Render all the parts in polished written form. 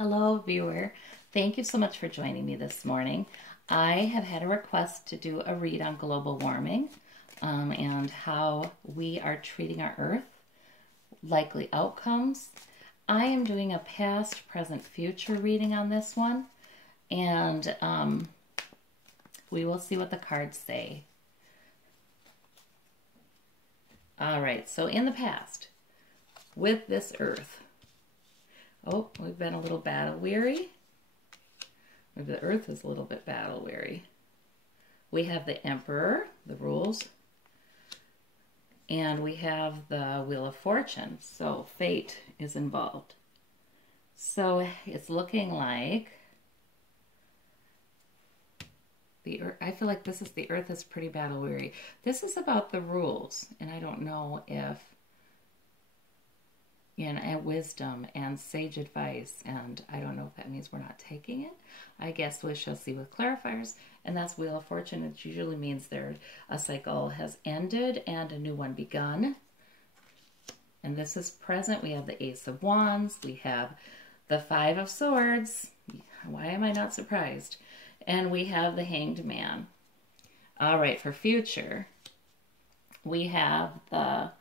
Hello, viewer. Thank you so much for joining me this morning. I have had a request to do a read on global warming and how we are treating our Earth, likely outcomes. I am doing a past, present, future reading on this one, and we will see what the cards say. All right, so in the past, with this Earth, oh, we've been a little battle weary. Maybe the Earth is a little bit battle weary. We have the Emperor, the rules, and we have the Wheel of Fortune. So fate is involved. So it's looking like the Earth. I feel like this is the Earth is pretty battle weary. This is about the rules, and I don't know if and wisdom and sage advice, and I don't know if that means we're not taking it. I guess we shall see with clarifiers, and that's Wheel of Fortune. It usually means a cycle has ended and a new one begun. And this is present. We have the Ace of Wands. We have the Five of Swords. Why am I not surprised? And we have the Hanged Man. All right, for future, we have the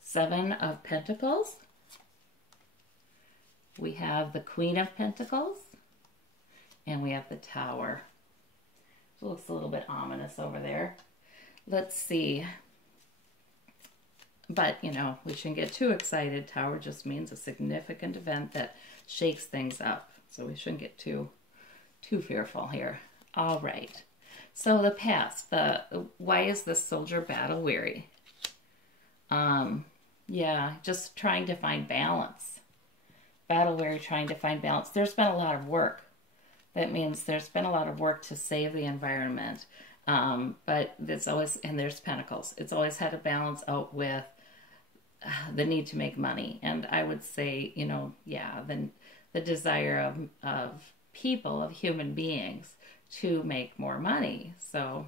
Seven of Pentacles. We have the Queen of Pentacles, and we have the Tower. It looks a little bit ominous over there. Let's see. But, you know, we shouldn't get too excited. Tower just means a significant event that shakes things up. So we shouldn't get too fearful here. All right. So the past, why is this soldier battle weary? Yeah, just trying to find balance. Battle weary, trying to find balance. There's been a lot of work. That means there's been a lot of work to save the environment. But it's always, and there's Pentacles. It's always had to balance out with the need to make money. And I would say, you know, yeah, the desire of people, of human beings, to make more money. So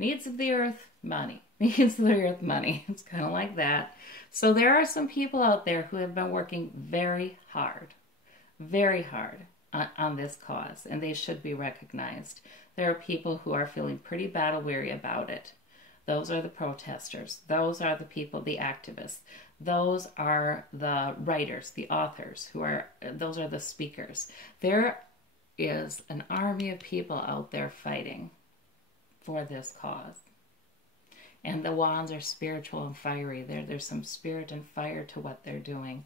needs of the earth, money. Needs of the earth, money. It's kind of like that. So there are some people out there who have been working very hard on this cause, and they should be recognized. There are people who are feeling pretty battle weary about it. Those are the protesters. Those are the people, the activists. Those are the writers, the authors, those are the speakers. There is an army of people out there fighting for this cause. And the wands are spiritual and fiery. There's some spirit and fire to what they're doing.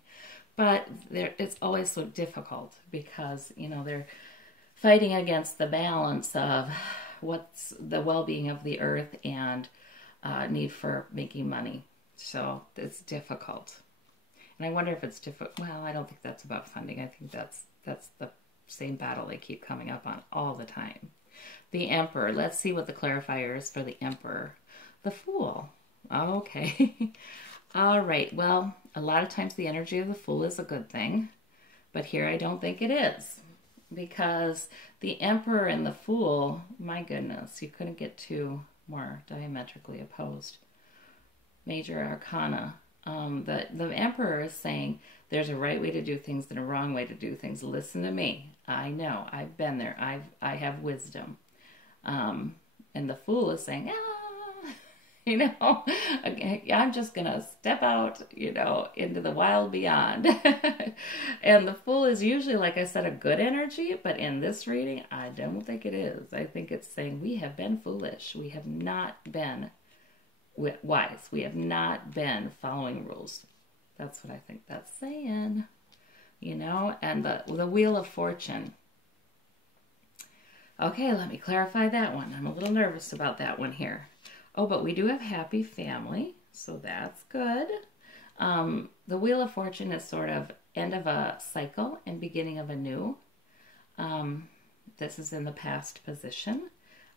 But it's always so difficult because, you know, they're fighting against the balance of what's the well-being of the earth and need for making money. So it's difficult. And I wonder if it's difficult. Well, I don't think that's about funding. I think that's the same battle they keep coming up on all the time. The Emperor. Let's see what the clarifier is for the Emperor. The Fool. Okay. All right. Well, a lot of times the energy of the Fool is a good thing, but here I don't think it is, because the Emperor and the Fool, my goodness, you couldn't get two more diametrically opposed. Major Arcana. The Emperor is saying there's a right way to do things and a wrong way to do things. Listen to me. I know. I've been there. I have wisdom. And the Fool is saying, you know, I'm just going to step out, you know, into the wild beyond. And the Fool is usually, like I said, a good energy, but in this reading, I don't think it is. I think it's saying we have been foolish. We have not been wise. We have not been following rules. That's what I think that's saying, you know. And the Wheel of Fortune. Okay, let me clarify that one. I'm a little nervous about that one here. Oh, but we do have happy family, so that's good. The Wheel of Fortune is sort of end of a cycle and beginning of a new. This is in the past position.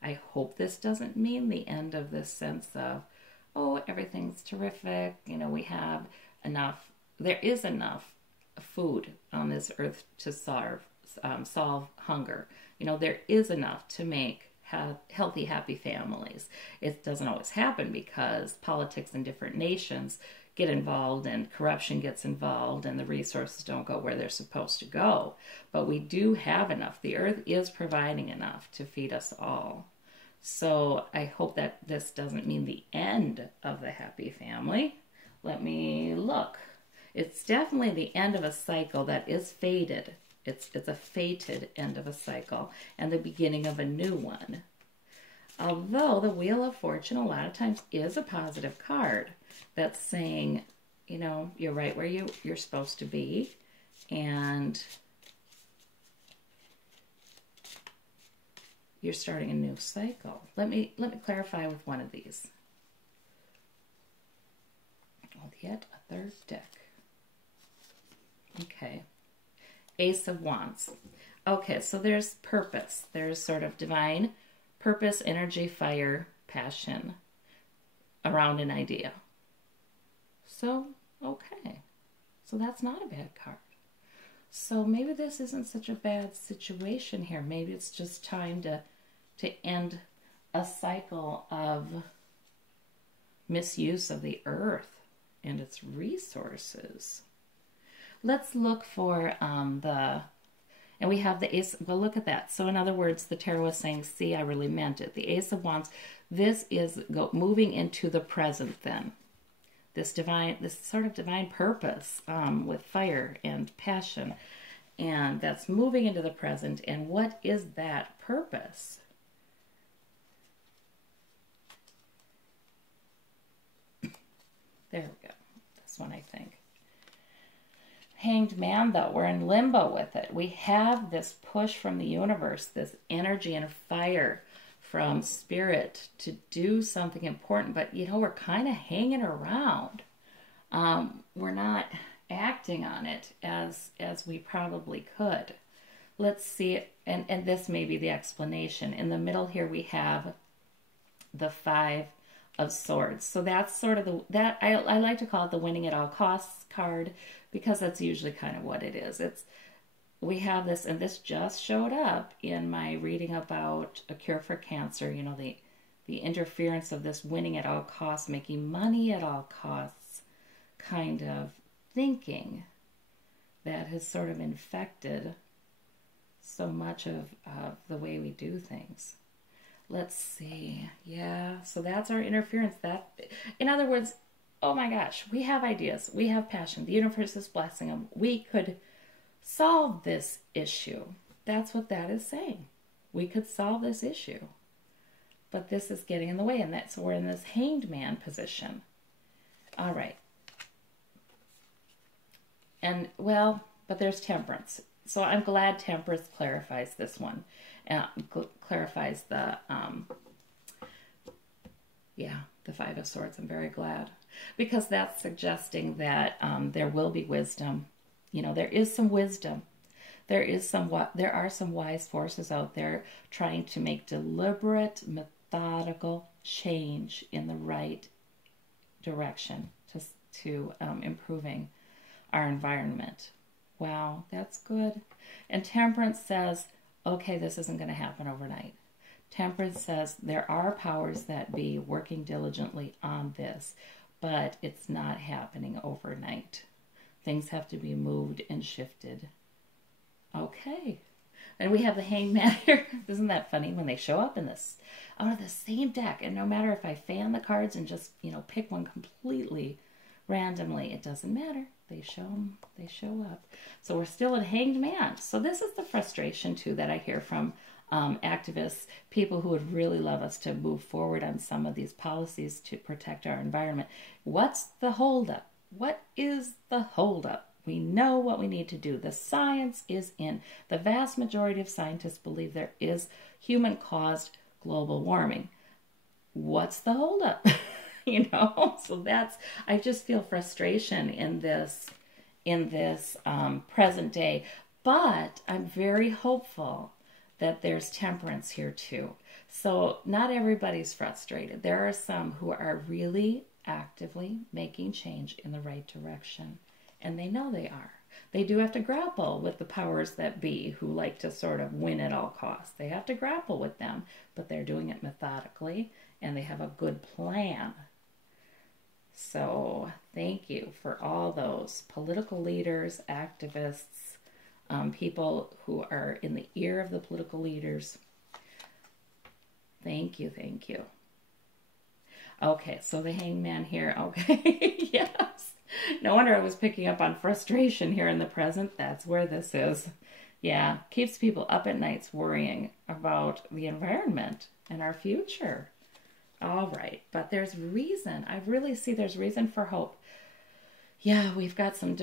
I hope this doesn't mean the end of this sense of, oh, everything's terrific. You know, we have enough, there is enough food on this earth to solve hunger. You know, there is enough to make healthy, happy families. It doesn't always happen because politics in different nations get involved and corruption gets involved and the resources don't go where they're supposed to go. But we do have enough. The earth is providing enough to feed us all. So I hope that this doesn't mean the end of the happy family. Let me look. It's definitely the end of a cycle that is fated. It's a fated end of a cycle and the beginning of a new one. Although the Wheel of Fortune a lot of times is a positive card that's saying, you know, you're right where you're supposed to be, and you're starting a new cycle. Let me clarify with one of these. Oh, yet a third deck. Okay. Ace of Wands. Okay, so there's purpose. There's sort of divine purpose, energy, fire, passion around an idea. So, okay. So that's not a bad card. So maybe this isn't such a bad situation here. Maybe it's just time to end a cycle of misuse of the earth and its resources. Let's look for and we have the Ace. Well, look at that. So in other words, the tarot is saying, see, I really meant it. The Ace of Wands, this is moving into the present then. This sort of divine purpose with fire and passion. And that's moving into the present. And what is that purpose? There we go. This one, I think. Hanged Man, though, we're in limbo with it. We have this push from the universe, this energy and fire from spirit to do something important, but you know, we're kind of hanging around. We're not acting on it as we probably could. Let's see, and this may be the explanation. In the middle here we have the Five of Swords. So that's sort of I like to call it the winning at all costs card, because that's usually kind of what it is. We have this, and this just showed up in my reading about A Cure for Cancer, you know, the interference of this winning at all costs, making money at all costs kind of thinking that has sort of infected so much of the way we do things. Let's see. Yeah, so that's our interference. That, in other words, oh my gosh, we have ideas. We have passion. The universe is blessing them. We could solve this issue. That's what that is saying. We could solve this issue. But this is getting in the way, and that's we're in this Hanged Man position. All right. And, well, but there's Temperance. So I'm glad Temperance clarifies this one. Clarifies the, the Five of Swords. I'm very glad. Because that's suggesting that there will be wisdom. You know, there is some wisdom. There are some wise forces out there trying to make deliberate, methodical change in the right direction to improving our environment. Wow, that's good. And Temperance says, okay, this isn't going to happen overnight. Temperance says there are powers that be working diligently on this, but it's not happening overnight. Things have to be moved and shifted. Okay. And we have the Hanged Man here. Isn't that funny when they show up in this, out of the same deck? And no matter if I fan the cards and just, you know, pick one completely randomly, it doesn't matter. They show up. So we're still at Hanged Man. So this is the frustration, too, that I hear from activists, people who would really love us to move forward on some of these policies to protect our environment. What's the holdup? What is the holdup? We know what we need to do. The science is in. The vast majority of scientists believe there is human-caused global warming. What's the holdup? You know, so I just feel frustration in this present day. But I'm very hopeful that there's temperance here too. So not everybody's frustrated. There are some who are really actively making change in the right direction. And they know they are. They do have to grapple with the powers that be who like to sort of win at all costs. They have to grapple with them, but they're doing it methodically and they have a good plan. So thank you for all those political leaders, activists, people who are in the ear of the political leaders. Thank you, thank you. Okay, so the hangman here. Okay, yes. No wonder I was picking up on frustration here in the present. That's where this is. Yeah, keeps people up at nights worrying about the environment and our future. All right, but there's reason. I really see there's reason for hope. Yeah, we've got some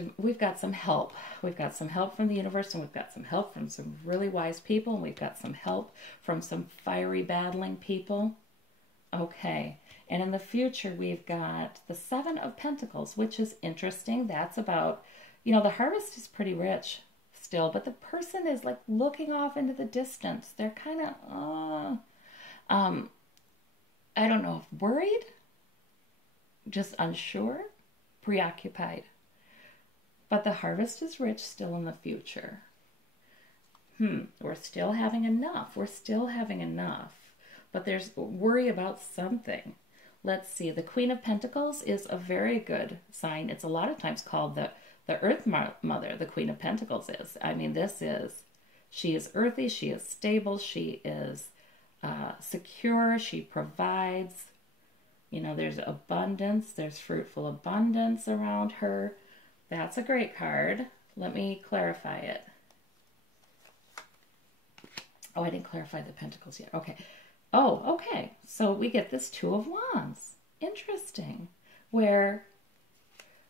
help. We've got some help from the universe, and we've got some help from some really wise people, and we've got some help from some fiery battling people. Okay. And in the future, we've got the Seven of Pentacles, which is interesting. That's about, the harvest is pretty rich still, but the person is like looking off into the distance. They're kind of, I don't know if worried, just unsure, preoccupied. But the harvest is rich still in the future. We're still having enough. We're still having enough. But there's worry about something. Let's see. The Queen of Pentacles is a very good sign. It's a lot of times called the Earth Mother, the Queen of Pentacles is. I mean, she is earthy, she is stable, she is secure, she provides. There's abundance, there's fruitful abundance around her. That's a great card. Let me clarify it. Oh, I didn't clarify the Pentacles yet. Okay. Oh, okay. So we get this Two of Wands. Interesting. Where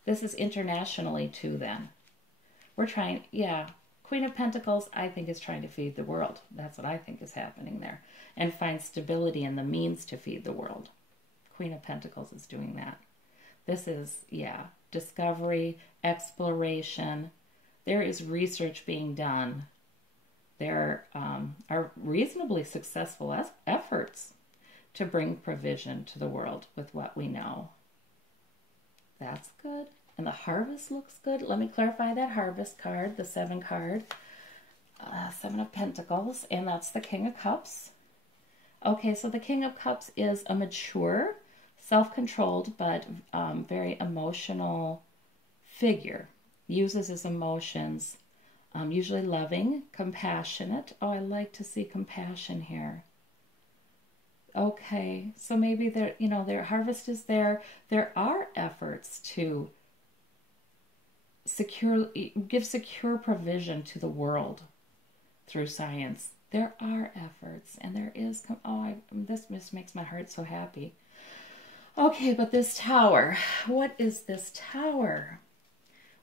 this is internationally too then. We're trying, Queen of Pentacles, I think, is trying to feed the world. That's what I think is happening there. And find stability in the means to feed the world. Queen of Pentacles is doing that. This is, discovery, exploration. There is research being done. There are reasonably successful efforts to bring provision to the world with what we know. That's good. And the harvest looks good. Let me clarify that harvest card, the 7 card. 7 of Pentacles, and that's the King of Cups. Okay, so the King of Cups is a mature, self-controlled, but very emotional figure. Uses his emotions. Usually loving, compassionate. Oh, I like to see compassion here. Okay, so maybe their harvest is there. There are efforts to give secure provision to the world through science. There are efforts, and there is. This just makes my heart so happy. Okay, but this tower. What is this tower?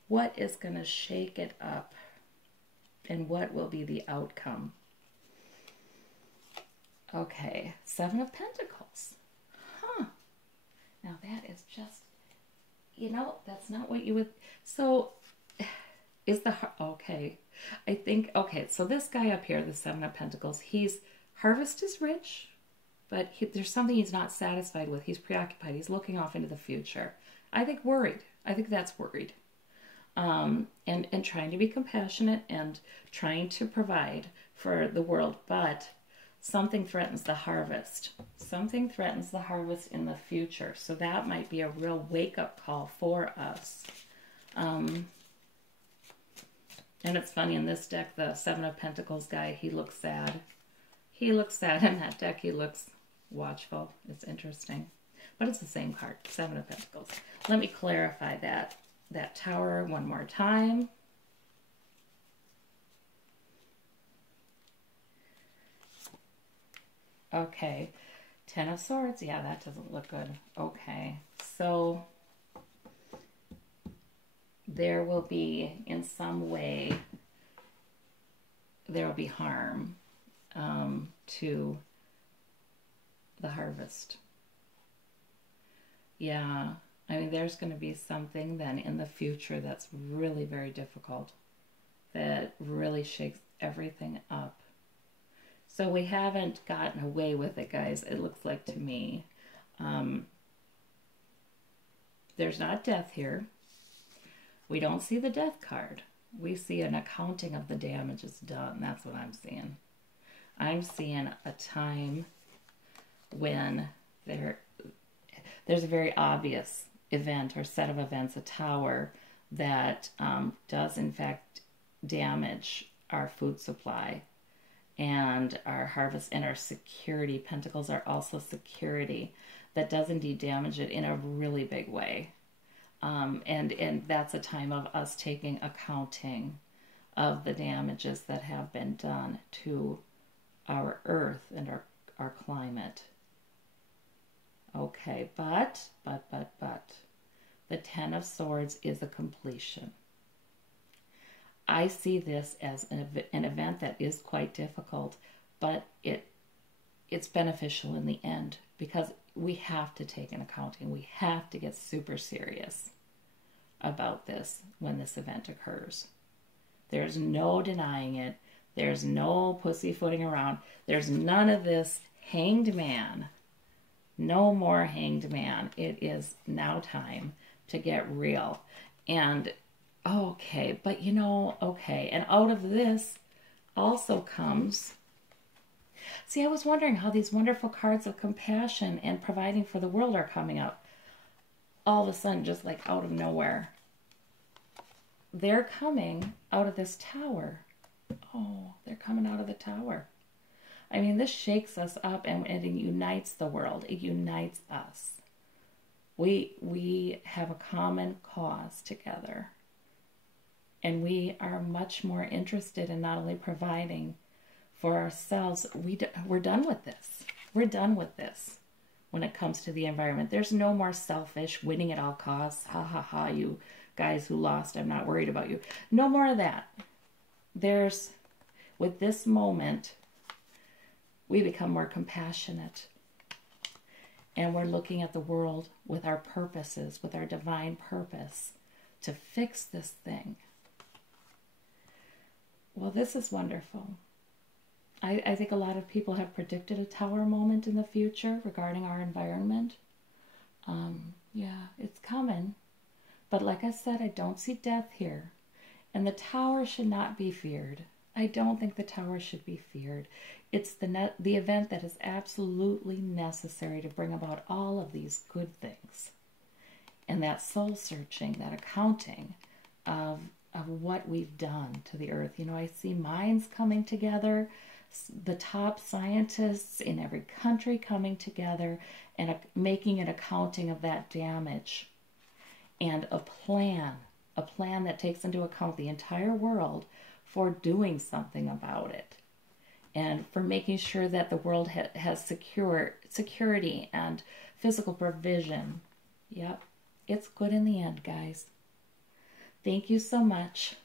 What is going to shake it up? And what will be the outcome? Okay, 7 of Pentacles. Now that is just, that's not what you would, so is okay. I think, okay, so this guy up here, the 7 of Pentacles, harvest is rich, but there's something he's not satisfied with. He's preoccupied. He's looking off into the future. I think worried. I think that's worried. And trying to be compassionate and trying to provide for the world, but something threatens the harvest. Something threatens the harvest in the future. So that might be a real wake-up call for us. And it's funny, in this deck, the 7 of Pentacles guy, he looks sad. He looks sad in that deck. He looks watchful. It's interesting. But it's the same card, 7 of Pentacles. Let me clarify that tower one more time. Okay, 10 of Swords. Yeah, that doesn't look good. Okay, so there will be, in some way, there will be harm to the harvest. Yeah. I mean, there's going to be something then in the future that's really very difficult, that really shakes everything up. So we haven't gotten away with it, guys, it looks like to me. There's not death here. We don't see the death card. We see an accounting of the damages done. That's what I'm seeing. I'm seeing a time when there's a very obvious event or set of events, a tower that does in fact damage our food supply and our harvest and our security. Pentacles are also security. That does indeed damage it in a really big way. And that's a time of us taking accounting of the damages that have been done to our earth and our climate. Okay, but, the Ten of Swords is a completion. I see this as an event that is quite difficult, but it's beneficial in the end because we have to take an accounting. We have to get super serious about this when this event occurs. There's no denying it. There's no pussyfooting around. There's none of this hanged man. No more hanged man. It is now time to get real. And okay, but okay. And out of this also comes, see, I was wondering how these wonderful cards of compassion and providing for the world are coming up. All of a sudden, just like out of nowhere. They're coming out of this tower. Oh, they're coming out of the tower. I mean, this shakes us up and it unites the world. It unites us. We have a common cause together. And we are much more interested in not only providing for ourselves. We're done with this. We're done with this when it comes to the environment. There's no more selfish, winning at all costs. Ha ha ha, you guys who lost, I'm not worried about you. No more of that. With this moment, we become more compassionate. And we're looking at the world with our purposes, with our divine purpose to fix this thing. Well, this is wonderful. I think a lot of people have predicted a tower moment in the future regarding our environment. Yeah, it's coming. But like I said, I don't see death here. And the tower should not be feared. I don't think the tower should be feared. It's the event that is absolutely necessary to bring about all of these good things. And that soul searching, that accounting of what we've done to the earth. I see minds coming together, the top scientists in every country coming together and making an accounting of that damage. And a plan that takes into account the entire world for doing something about it. And for making sure that the world has security and physical provision. Yep, it's good in the end, guys. Thank you so much.